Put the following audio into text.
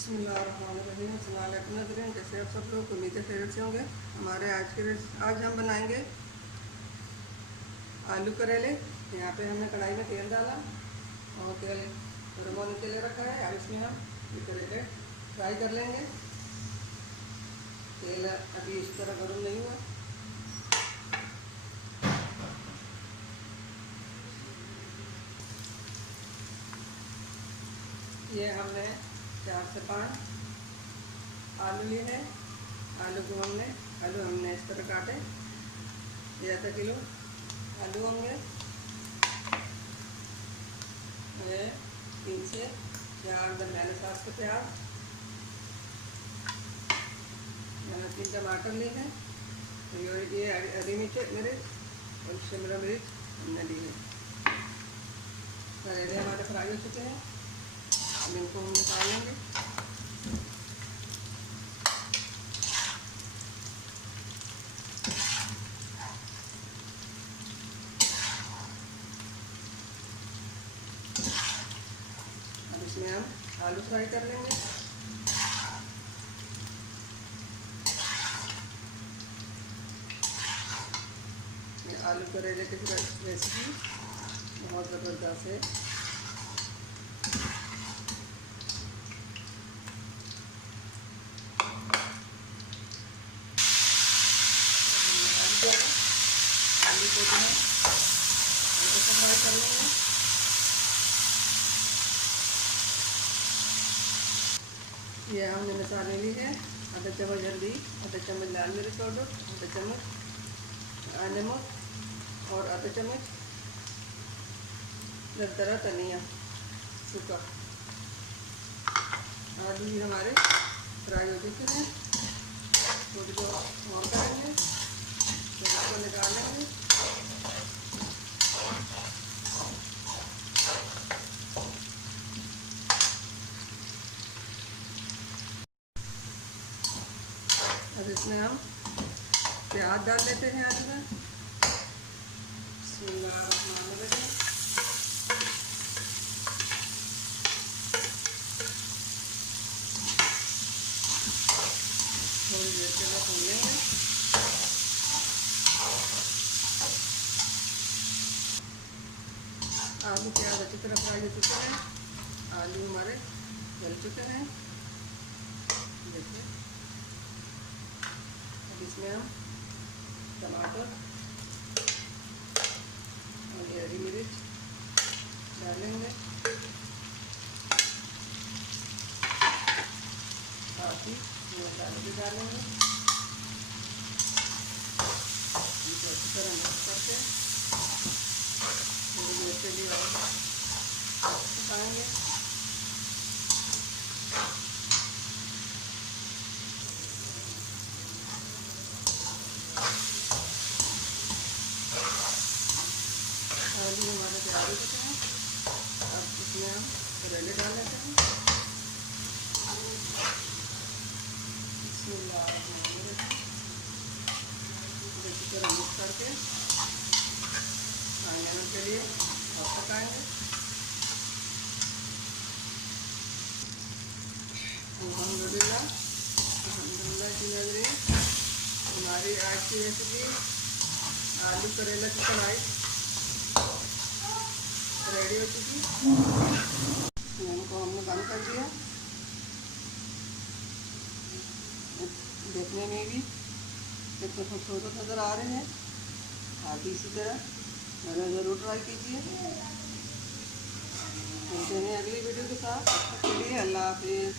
बिस्मिल्लाहिर्रहमानिर्रहीम। अस्सलाम वालेकुम नाज़रीन, कैसे आप सब लोग? उम्मीद है खैरियत से होंगे। हमारे आज हम बनाएंगे आलू करेले। यहाँ पे हमने कढ़ाई में तेल डाला और तेल गर्म होने के लिए रखा है। अब इसमें हम ये करेले फ्राई कर लेंगे। तेल अभी इस तरह गर्म नहीं हुआ। ये हमने 4 से 5 आलू लिए हैं। आलू हमने इस तरह काटे। ये आधा किलो आलू होंगे। 3 से 4 दरमियाने साइज के प्याज, 3 टमाटर लिए हैं। ये हरी मिर्च और शिमला मिर्च हमने ली है। करेले हमारे फ्राई हो चुके हैं। अब इनको हम निकाल लेंगे। अब इसमें हम आलू फ्राई कर लेंगे। ये आलू करेले की रेसिपी बहुत ज़बरदस्त है। आलू को जो है इनको फ्राई कर लेंगे। ये हमने मसाले ली है। आधा चम्मच हल्दी, आधा चम्मच लाल मिर्च पाउडर, आधा चम्मच नमक और आधा चम्मच दरदरा धनिया सूखा। आलू भी हमारे फ्राई हो चुके हैं। थोड़ी को और करेंगे, फिर इसको निकालेंगे। अब इसमें हम प्याज डाल देते हैं आलू में। बिस्मिल्लाहिर्रहमानिर्रहीम। थोड़ी देर के लिए भून लेंगे। आलू प्याज अच्छी तरह फ्राई हो चुके हैं। आलू हमारे गल चुके हैं। देखिए, अब इसमें हम टमाटर और ये हरी मिर्च डालेंगे। साथ ही मसाले भी डालेंगे। इनको अच्छी तरह मिक्स करके थोड़ी देर के लिए और पकाएंगे। आलू हमारे तैयार हो चुके हैं। अब इसमें हम करेले डाल लेते हैं। अच्छी तरह मिक्स करके 5 मिनट के लिए और पकाएंगे। अल्हम्दुलिल्लाह की नज़रें हमारी आज की रेसिपी आलू करेला की कढ़ाई रेडी हो चुकी। इनको हमने बंद कर दिया। देखने में भी कितने खूबसूरत नज़र आ रहे हैं। आप भी इसी तरह ज़रूर ट्राई कीजिए। मिलते हैं अगली वीडियो के साथ। तब तक के लिए अल्लाह हाफिज़।